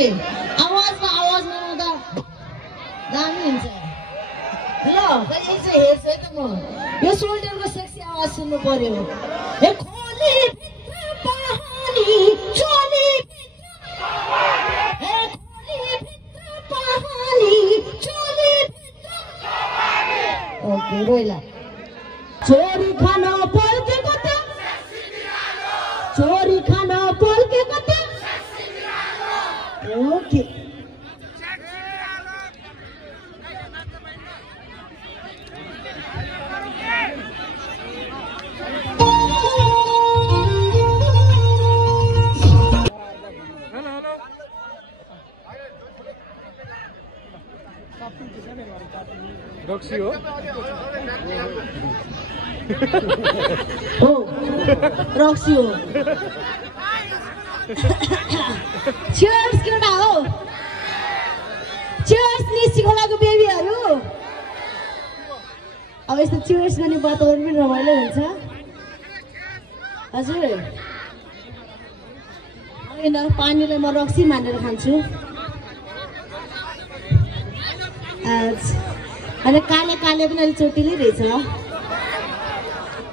कि आवाजमा आउँदा दामी हुन्छ ल कहिले चाहिँ हेर्छु है त म यो सोल्डरको सेक्सी आवाज सुन्नु पर्यो ए खोली भित्र पहाडी चोली भित्र ए खोली भित्र पहाडी चोली भित्र ओके रोइला चोरी खान पल्केको त चोरी खान पल्केको त ओके रक्सी हो हो रक्सी हो चियर्स केटा हो चियर्स निस्सी खोलाको बेबीहरू अब यस्तो चियर्स गर्ने वातावरण पनि रमाइलो हुन्छ हजुर होइन पानीलाई म रक्सी मानेर खान्छु होइन काले काले पनि अलिक चोटिलै रहेछ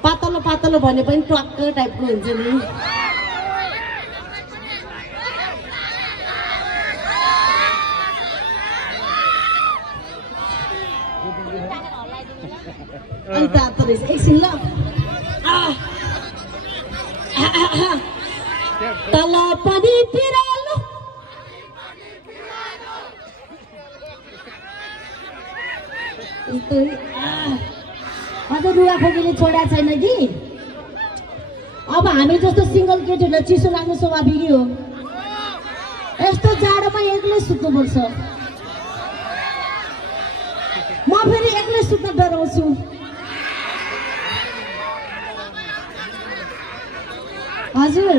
पातलो पातलो भने पनि ट्वाक्क टाइपको हुन्छ नि अनि तातो रहेछ एकछिन ल तल पनि पिरालो अझ रुवाखोकीले छोडा छैन कि अब हामी जस्तो सिङ्गल केटीहरूलाई चिसो लाग्नु स्वाभाविक हो यस्तो जाडोमा एक्लै सुत्नुपर्छ म फेरि एक्लै सुत्न डराउँछु हजुर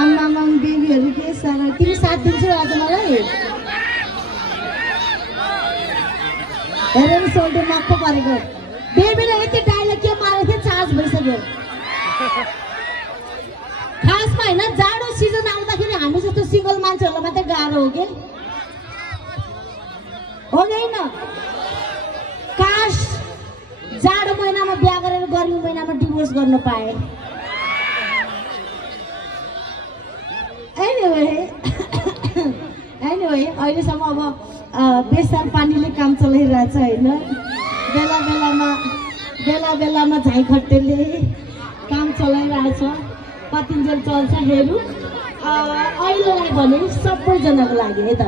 आमामा बेबीहरू के साह्रो तिमी साथ दिन्छौ आज मलाई हेरेर सोल्डर मक्क परेको बेबीले यति डाइलग के मारेको थियो चार्ज भइसक्यो खासमा होइन जाडो सिजन आउँदाखेरि हामी जस्तो सिङ्गल मान्छेहरूलाई मात्रै गाह्रो हो कि हो कि होइन काश जाडो महिनामा बिहा गरेर गर्मी महिनामा डिभोर्स गर्न पाए एनिवे अहिलेसम्म अब बेसार पानीले काम चलाइरहेछ होइन बेला बेलामा झाइ खट्टेले काम चलाइरहेछ कतिन्जेल चल्छ हेरौँ अहिलेलाई भने सबैजनाको लागि है त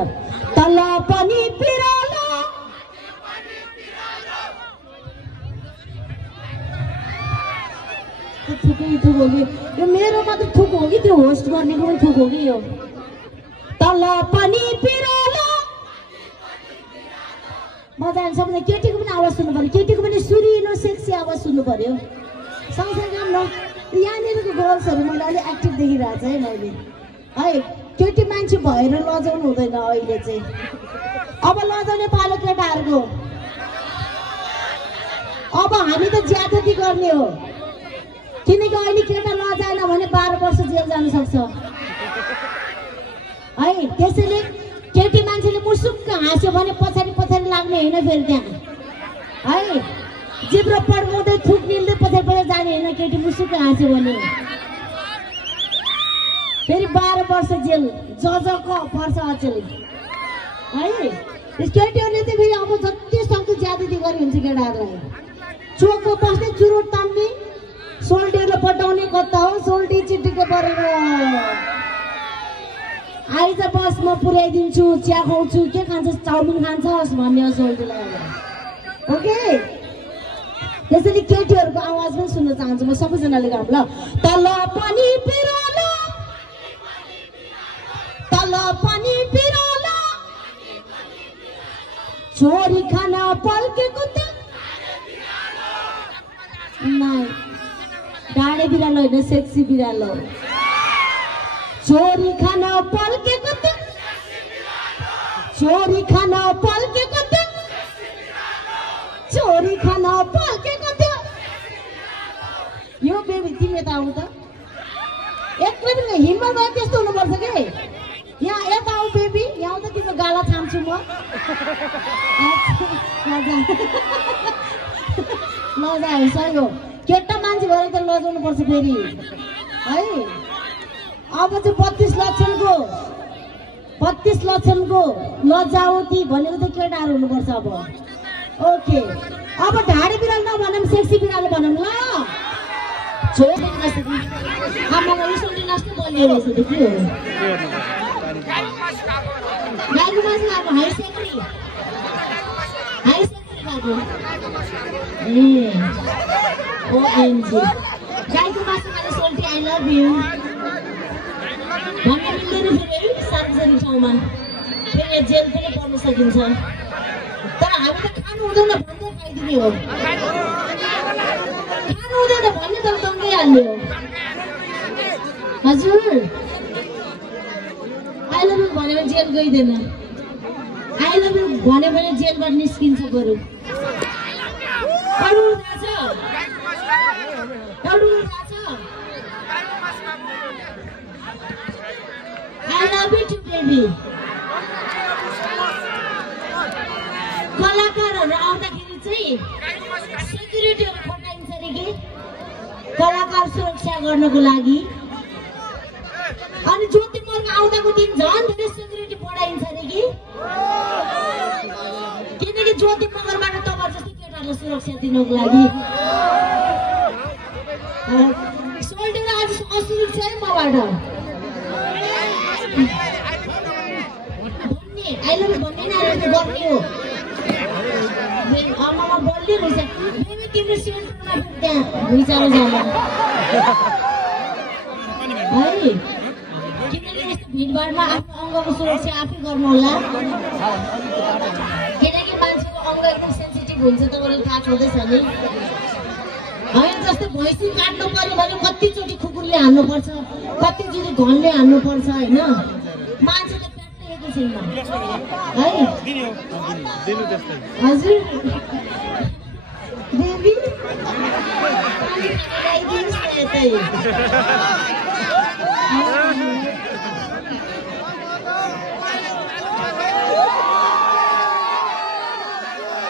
तल पनि पिरालो थुकै थुक हो कि यो मेरो मात्र थुक हो कि त्यो होस्ट गर्नेको पनि थुक हो कि यो तल पनि पिरालो मजा आउँछ भने केटीको पनि आवाज सुन्नु पर्यो केटीको पनि सुरिलो सेक्सी आवाज सुन्नु पर्यो सँगसँगै राम्रो यहाँनिरको गर्ल्सहरू मैले अलिक एक्टिभ देखिरहेको छ है मैले है केटी मान्छे भएर लजाउनु हुँदैन अहिले चाहिँ अब लजाउने पालो केटाहरूको अब हामी त ज्यादती गर्ने हो किनकि अहिले केटा लजाएन भने 12 वर्ष जेल जान सक्छ है त्यसैले केटी मान्छेले मुसुक्क हाँस्यो भने पछाडि लाग्ने होइन फेरि त्यहाँ है जिब्रो पड्काउँदै थुक निल्दै पछाडि जाने होइन केटी मुसुक्क हाँस्यो भने फेरि 12 वर्ष जेल जजको पर्छ अचेल है केटीहरूले चाहिँ फेरि अब जति सक्दो ज्यादती गर्ने हुन्छ केटाहरूलाई चोकको बस्ने चुरोट तान्ने सोल्टीहरूलाई पटाउने कता हो सोल्टी चिटिक्क परेर आइज बस म पुर्याइदिन्छु चिया खुवाउँछु के खान्छ चाउमिन खान्छस् भन्ने हो सोल्टीलाई ओके त्यसैले केटीहरूको आवाज पनि सुन्न चाहन्छु म सबैजनाले गाउँ ल तल पनि पिरालो छोरी खान पल्केको त नाइ डाँडे बिरालो होइन सेक्सी बिरालो छोरी खान पल्केको त छोरी खान पल्केको त छोरी खान पल्केको त यो बेबी तिमी यता आऊ त एक्लै पनि हिममा गए त्यस्तो हुनुपर्छ के यहाँ यता आऊ बेबी यहाँ त तिम्रो गाला छाम्छु म लजा सही हो केटा मान्छे भएर त लजाउनु पर्छ फेरि है अब चाहिँ 32 लक्षको लजावती भनेको त केटाहरू हुनुपर्छ अब ओके अब ढाडी बिरालो नभनौँ सेक्सी बिरालो भनौँ ल आमालाई रिसोर्टी नष्ट बोल्ने रहेछ त के हो गाईको मासु खाएको हाई सेक्री खाएको ओएनजी गाईको मासु खाने सोल्टी आई लभ यु भन्न मिल्दैन फेरि सार्वजनिक ठाउँमा फेरि जेल पनि पर्न सकिन्छ तर हामी त खानु हुँदैन भन्दै खाइदिने हो खानु हुँदैन भन्ने त दङ्गै हाल्ने हो हजुर आई लभ यु भन्यो भने जेल गइदैन आई लभ यु भन्यो भने जेलबाट निस्किन्छ बरु अरू जान्छ I love you too, baby. कलाकारहरू आउँदाखेरि चाहिँ सेक्युरिटीहरू पठाइन्छ अरे कि कलाकार सुरक्षा गर्नको लागि अनि ज्योति मर्ग आउँदाको दिन झन् धेरै सेक्युरिटी पठाइन्छ अरे कि किनकि ज्योति मगरबाट तपाईहरु जस्तो केटाहरूलाई सुरक्षा दिनको लागि सोल्टेर आज असुरक्षा है मबाट आई लभ भन्ने नानीले गर्ने हो आमामा बोल्दै रहेछ बेबी तिम्रो सेन्टरमा त्यहाँ भुइँचालो जाला है किनकि यस्तो भिडभाडमा आफ्नो अङ्गको सुरक्षा आफै गर्नु होला किनकि मान्छेको अङ्ग एकदम सेन्सिटिभ हुन्छ तपाईँलाई थाहा छँदैछ नि होइन जस्तै भैँसी काट्नु पर्यो भने कतिचोटि खुकुरले हान्नुपर्छ कतिचोटि घनले हान्नुपर्छ होइन मान्छेले प्याट्नै छैन है हजुर बेबी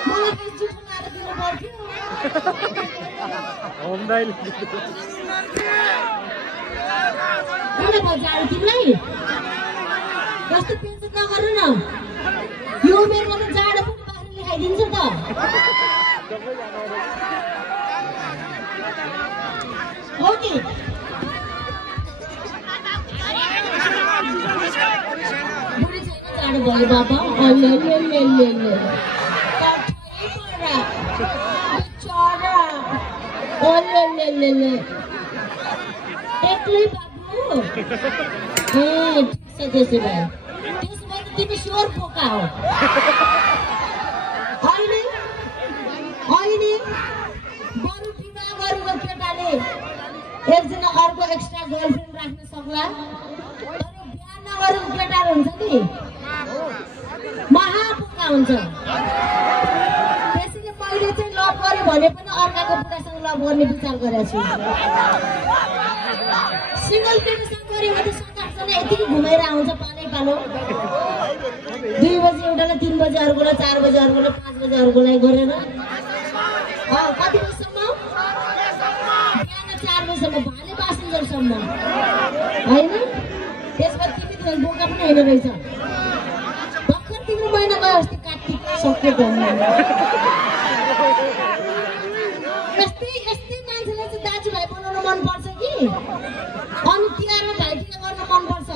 मलाई जुठो लाएर दिनु पर्थ्यो किन बजायो तिमीलाई कस्तो पेन्सन नगर न यो उमेरमा त जाडो पनि बाख्राले खाइदिन्छ त हो नि बुढी छैन जाडो भयो बाबा एक्लै बाबु ए त्यसो भए तिमी स्योर पोका हो अहिले बरु बिमा गरेको केटाले एकजना अर्को एक्स्ट्रा गर्लफ्रेन्ड राख्न सक्ला तर बिहा नगरेको केटाहरू हुन्छ नि महापोका हुन्छ त्यसैले मैले चाहिँ लभ गरेँ भने पनि अर्काको बुढासँग लभ गर्ने विचार गरेको छु सिंगल केटासँग गऱ्यो भने त 7-8 जना यतिकै घुमाएर आउँछ पालो 2 बजे एउटालाई 3 बजे अर्कोलाई 4 बजे अर्कोलाई 5 बजे अर्कोलाई गरेर कति बजीसम्म बिहान 4 बजीसम्म भाले पासेन्जरसम्म होइन त्यसपछि तिमी बोका पनि होइन रहेछ भर्खर तिम्रो महिना गयो अस्ति कार्तिक सक्यो यस्तै मान्छेलाई चाहिँ दाजुभाइ बनाउन मनपर्छ कि अनि तिहारमा भाइटिका गर्न मनपर्छ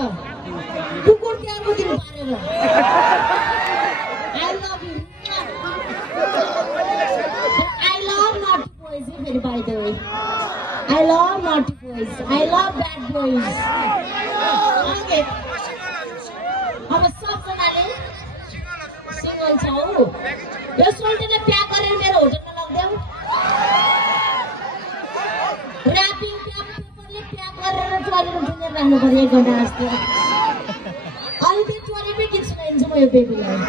कुकुर तिहारको दिन पारेर I love you. I love naughty boys, very by the way. I love naughty boys. I love bad boys. Okay. अब सबजनाले सिंगल छ हो यो सोल्टेले प्याक गरेर मेरो होटलमा लग्देऊ र्यापिङ पेपरले प्याक गरेर टोयलेटमा टुङ्गेर राख्नु पर्यो 1 घण्टा जस्तो अनि त्यो टोयलेटमै गीत सुनाइदिन्छु म यो बेबीलाई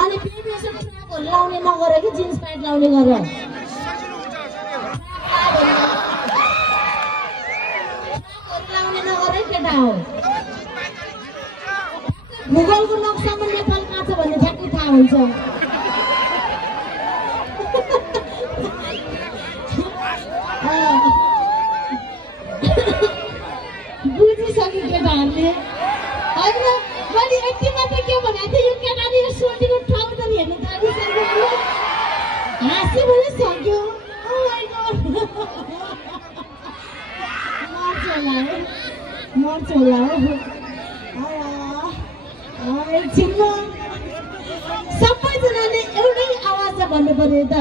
अनि फेरि यसो ट्र्याकहरू लाउने नगर कि जिन्स प्यान्ट लाउने गर केटा हो गुगलको नक्सामा नेपाल कहाँ छ भन्ने ठ्याक्कै थाहा हुन्छ बुझिसक्यो केटाहरूले होइन मैले यति मात्र के भनेको थिएँ यो केटाले यो सोल्टीको ठाउँ त हेर्नु थालिसक्यो हाँसी पनि सक्यो मर्छ होला हो एकछिन सबैजनाले एउटै आवाजमा भन्नु पर्यो त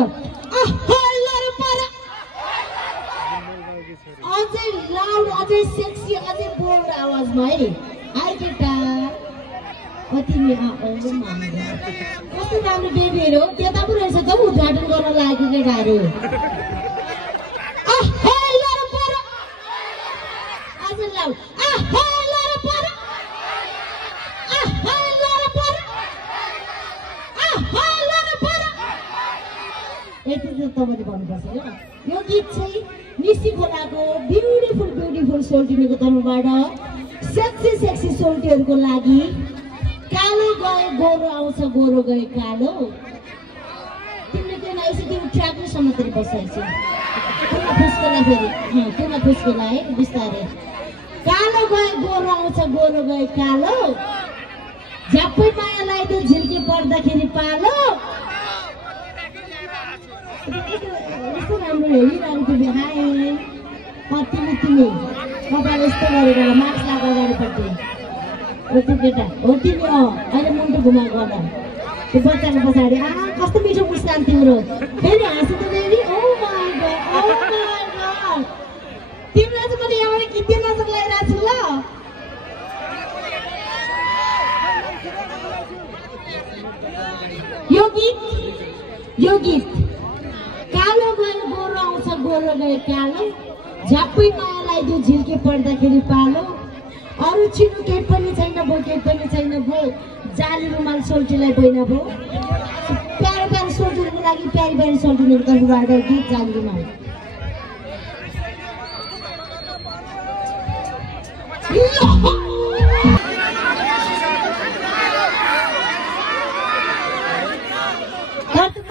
अझै लाउड अझै सेक्सी अझै बोल्ड आवाजमा है आइ केटा कति कस्तो राम्रो बेबीहरू हो त्यता पनि रहेछ त उद्घाटन गर्न लागेको केटाहरू अझै लाउड यति चाहिँ तपाईँले भन्नुपर्छ ल यो गीत चाहिँ निसी खोलाको ब्युटिफुल सोल्टिनीको तर्फबाट सेक्सी सोल्टीहरूको लागि कालो गए गोरो आउँछ गोरो गए कालो तिमीले त्यो नआइसक्यो त्यो ट्र्याक नै समातेर बसेको छ त्यो फुस्केला है बिस्तारै कालो गए गोरो आउँछ गोरो गए कालो झ्याप्पै माया लगाइदियो झिल्के पर्दाखेरि पालो यस्तो राम्रो हेरिरहेको थियो हाय तिमी कपाल यस्तो गरेर मार्क्स लगाएको अगाडिपट्टि हो त्यो केटा हो तिमी अहिले मुन्टो घुमाएको होला त्यो बच्चाको पछाडि कस्तो मिठो मुस्कान तिम्रो फेरि हाँसु त बेबी ओ माय गॉड तिमीलाई चाहिँ मैले यहाँबाट किती नजर लगाइरहेको छु ल यो गीत कालो गए गोरो आउँछ गोरो गए कालो झ्याप्पै माया लगाइदियो झिल्के पर्दाखेरि पालो अरू छिनो केही पनि छैन भो केही पनि छैन भो जाली रुमाल सोल्टीलाई बहिना भो प्यारो सोल्टीको लागि प्यारी सोल्टीको तर्फबाट गीत जाली रुमाल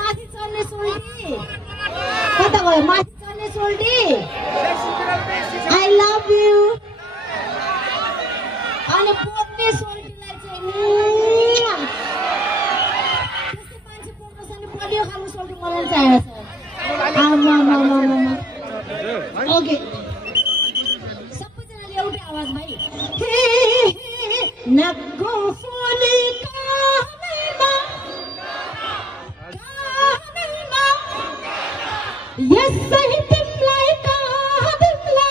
माथि चढ्ने सोल्टी कता गयो माथि चढ्ने सोल्टी आई लभ यु अनि पोक्ने सोल्टीलाई चाहिँ त्यस्तो मान्छे पोक्न सक्ने पलियो खानु सोल्टी मलाई चाहिएको छ ओके सबैजनाले एउटै आवाजमा है नगो फुले यसै तिमीलाई काँदिम्ला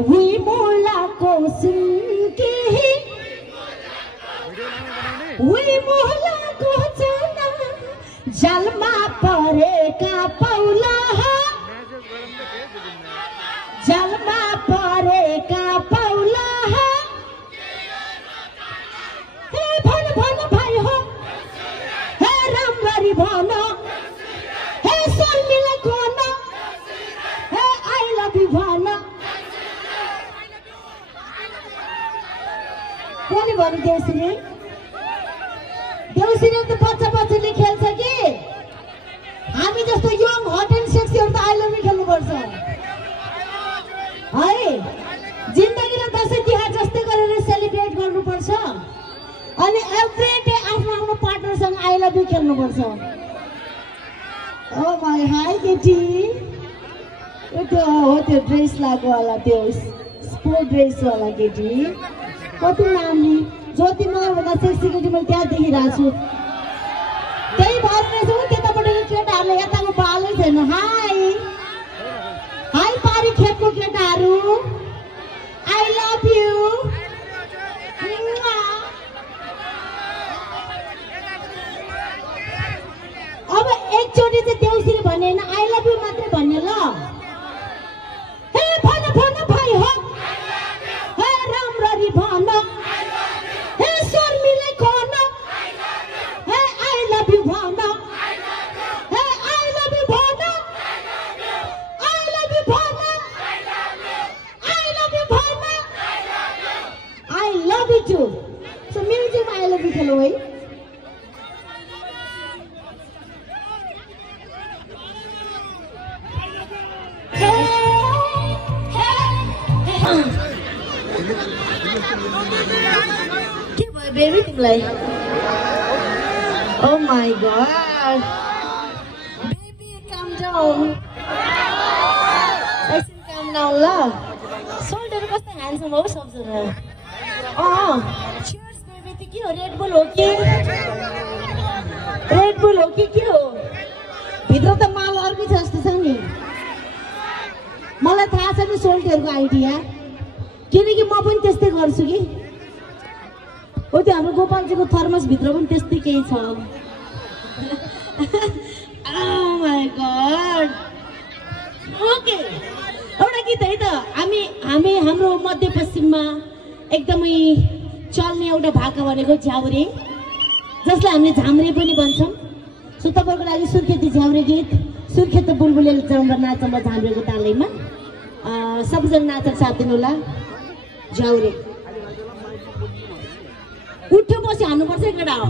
उही मोलाको सुन्की उही मोलाको जना जलमा परेका पौला जलमा परेका पौला हे भन भाइ हो हे राम्ररी भन कसले भन्यो देउसिरे त बच्चाले खेल्छ कि हामी जस्तो यङ हट एन्ड सेक्सीहरू त आई लभ यु खेल्नुपर्छ है जिन्दगीलाई दसैँ तिहार जस्तै गरेर सेलिब्रेट गर्नुपर्छ अनि एभ्री डे आफ्नो पार्टनरसँग आई लभ यु खेल्नुपर्छ ओ माय हाई केटी त्यो हो त्यो ड्रेस लगाएको वाला त्यो स्पोर्ट ड्रेस वाला केटी कति नामली ज्योति नगरभन्दा सेक्सी केटी मैले त्यहाँ देखिरहेको छु त्यही भएर रहेछ त्यतापट्टिको केटाहरूले यताको बालै छैन हाई पारी खेतको केटाहरू आई लभ यु अब एकचोटि चाहिँ देउसिरे भन्ने होइन आई लभ यु मात्रै भन्ने ल हे भन भाइ हो हे राम्ररी भन हे शर्मिले भन हे आई लभ यु भन हे आई लभ यु भन आई लभ यु भन देऊ है के भयो बेबी तिमीलाई Oh my god. Baby, calm down. Listen, calm down, la. Shoulder कस्तो handsome हो सबजना. Cheers, baby. त्यो के हो? Red Bull हो कि? Red Bull हो कि के हो? भित्र त माल अर्कै छ जस्तो छ नि. मलाई थाहा छ नि सोल्टरको आइडिया. किनकि म पनि त्यस्तै गर्छु कि. हो त्यो हाम्रो गोपालजीको थर्मस भित्र पनि त्यस्तै केही छ Oh my god ओके एउटा गीत है त हाम्रो मध्यपश्चिममा एकदमै चल्ने एउटा भाका भनेको झ्याउरे जसलाई हामीले झाम्रे पनि भन्छौँ सो तपाईहरुको लागि सुर्खेती झ्याउरे गीत सुर्खेत बुलबुलेले चौँडा नाचमा झाम्रेको तालैमा सबैजना नाचक साथ दिनु होला झ्याउरे उठ्यो बसी हान्नुपर्छ केटा हो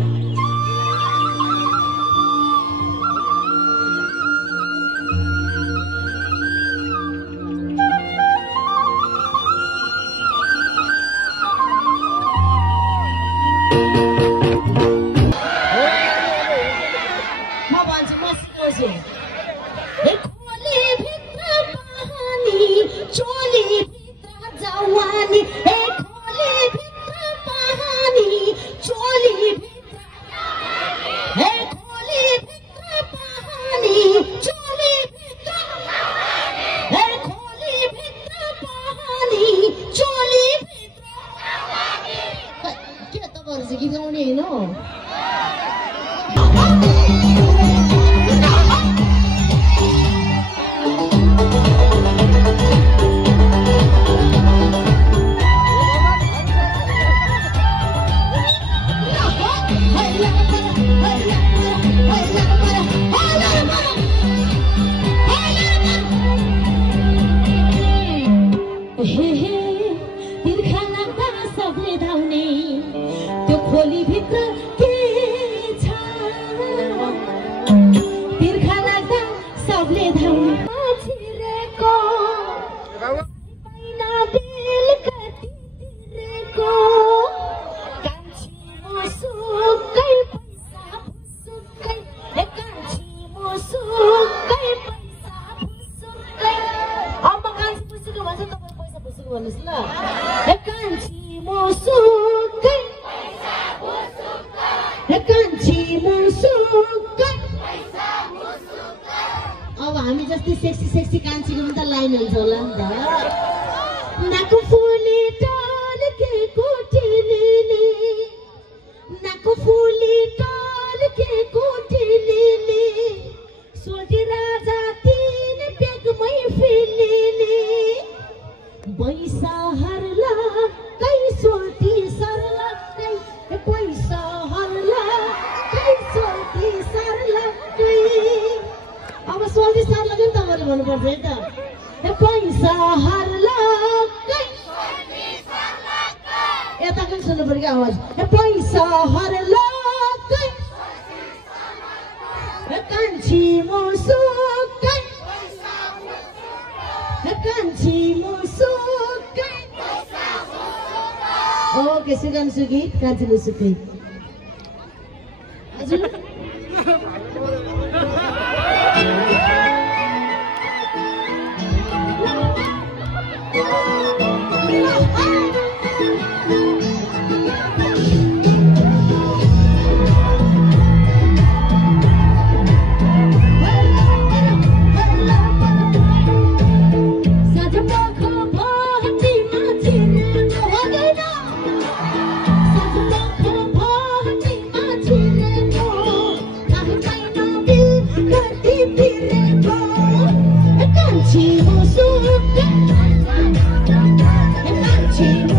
म भन्छु म सिकाउँछु खोली भित्र पानी चोली भित्र जवानी खोली भित्र पानी चोली भित्र खोली भित्र पानी चोली भित्र खोली भित्र पानी चोली भित्र के तपाईहरु चाहिँ गीत गाउने हैन खोली भित्र के छ तिर्खा लाग्दा सबले धाउने छिरेको पैना बेल कति तिरेको कान्छी म सुक्कै पैसा सुक्कै कान्छी म सुक्कै पैसा सुक्कै अब कान्छी पुसुको भन्छ तपाईं पैसा पुसुको भन्नुस् ल कान्छी म सुक्कै अब हामी जस्तै सेक्सी कान्छीको पनि त लाइन हुन्छ होला नि त नाको फुली टल्केको टिलिली नाको फुली टल्केको टिलिली सोल्टी राजा तीन बेगमै फिलिली बैसा हरला कै सोल्टी सरला कै पैसा हरला कै सोल्टी सरला कै अब सोल्टी सरला पनि तपाईले भन्नुपर्छ है त पैसा हरला कै सोल्टी सरला कै यता पनि सुन्नु पर्यो आवाज पैसा हरला कै सोल्टी सरला कै कान्छी मुसु कै पैसा मुसु कान्छी मुसु कै पैसा मुसु ओके सुगम सुगी कान्छी मुसु कै हजुर She